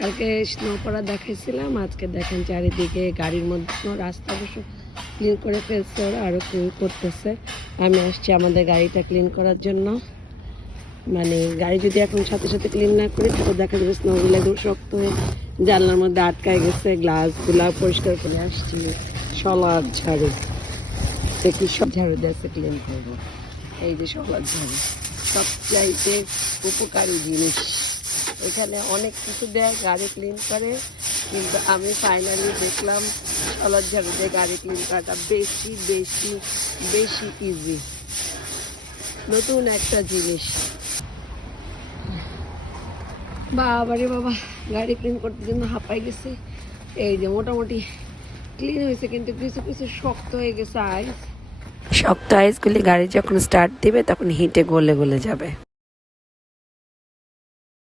কালকে স্নো পড়া দেখাইছিলাম, আজকে দেখেন চারিদিকে গাড়ির মধ্যে রাস্তা অবশ্য ক্লিন করে ফেলছে, ওরা আরও ক্লিন করতেছে। আমি আসছি আমাদের গাড়িটা ক্লিন করার জন্য। মানে গাড়ি যদি এখন সাথে সাথে ক্লিন না করি তারপর দেখা যাবে স্নোগুলো একদম শক্ত হয়ে জানলার মধ্যে আটকায় গেছে। গ্লাসগুলা পরিষ্কার করে আসছি শলার ঝাড়ু, দেখি সব ঝাড়ু দিয়ে ক্লিন করবো। এই যে শলার ঝাড়ু সবচাইতে উপকারী জিনিস, এখানে অনেক কিছু দেয় গাড়ি ক্লিন করে, কিন্তু আমি ফাইনালি দেখলাম শলার ঝাড়ু দিয়ে গাড়ি ক্লিন করাটা বেশি বেশি বেশি ইজি, নতুন একটা জিনিস। বাবারে বাবা, গাড়ি ক্লিন করতে জন্য হাঁপাই গেছে। এই যে মোটামুটি ক্লিন হয়েছে, কিন্তু কিছু কিছু শক্ত হয়ে গেছে আইস। শক্ত আইসগুলি গাড়ি যখন স্টার্ট দিবে তখন হিটে গলে গলে যাবে।